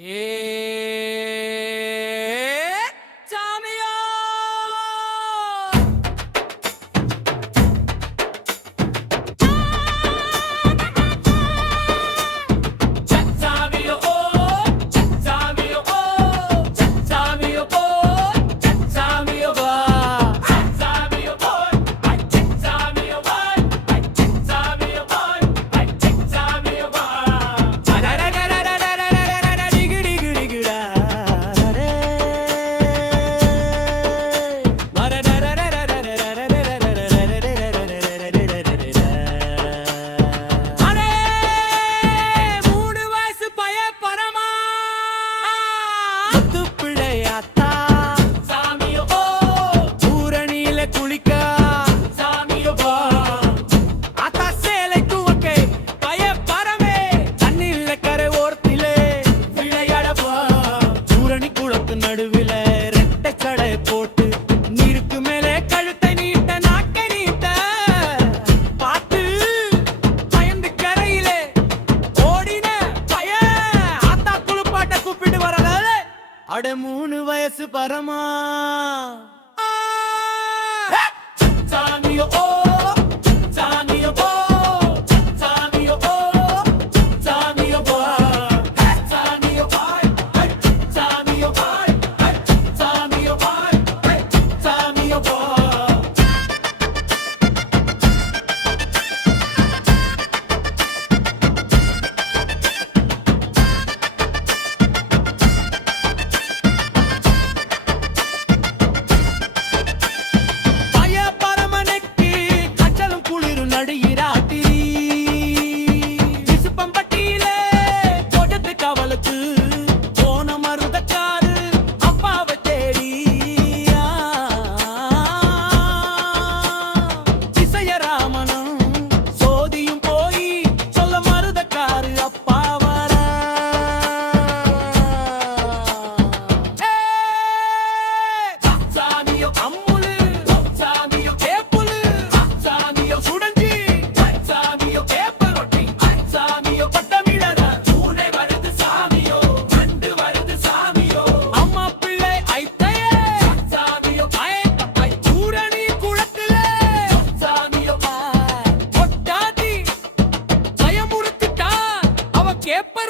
ஏ சாமியோ சாமியோ சாமியோ சாமியோ சாமியோ சாமியோ சாமியோ சாமியோ சாமியோ நடுவில ரெட்டை கடை போட்டு நீருக்கு மேலே கழுத்தை நீட்ட நாட்டை நீட்ட பார்த்து பயந்து கரையிலே ஓடின பய ஆத்தா குளிப்பாட்ட கூப்பிட்டு வரல அட 3 வயசு பரமா சாமியோ சாமியோ சாமியோ சாமியோ சாமியோ சாமியோ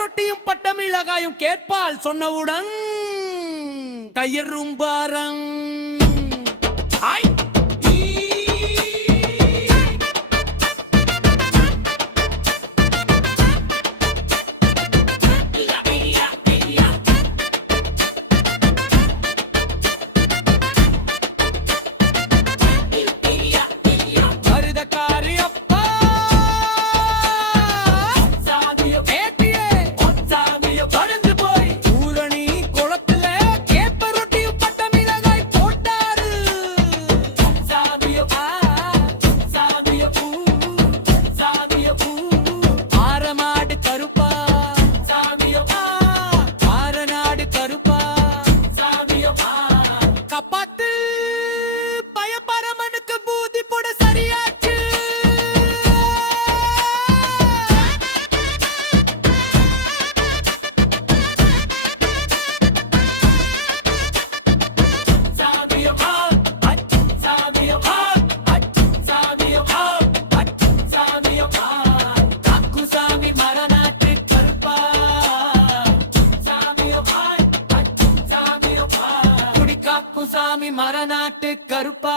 ரொட்டியும் பட்டமிளகாயும் கேட்பால் சொன்னவுடன் கயிறும் பாரம் சாமி மரநாட்டு கருப்பா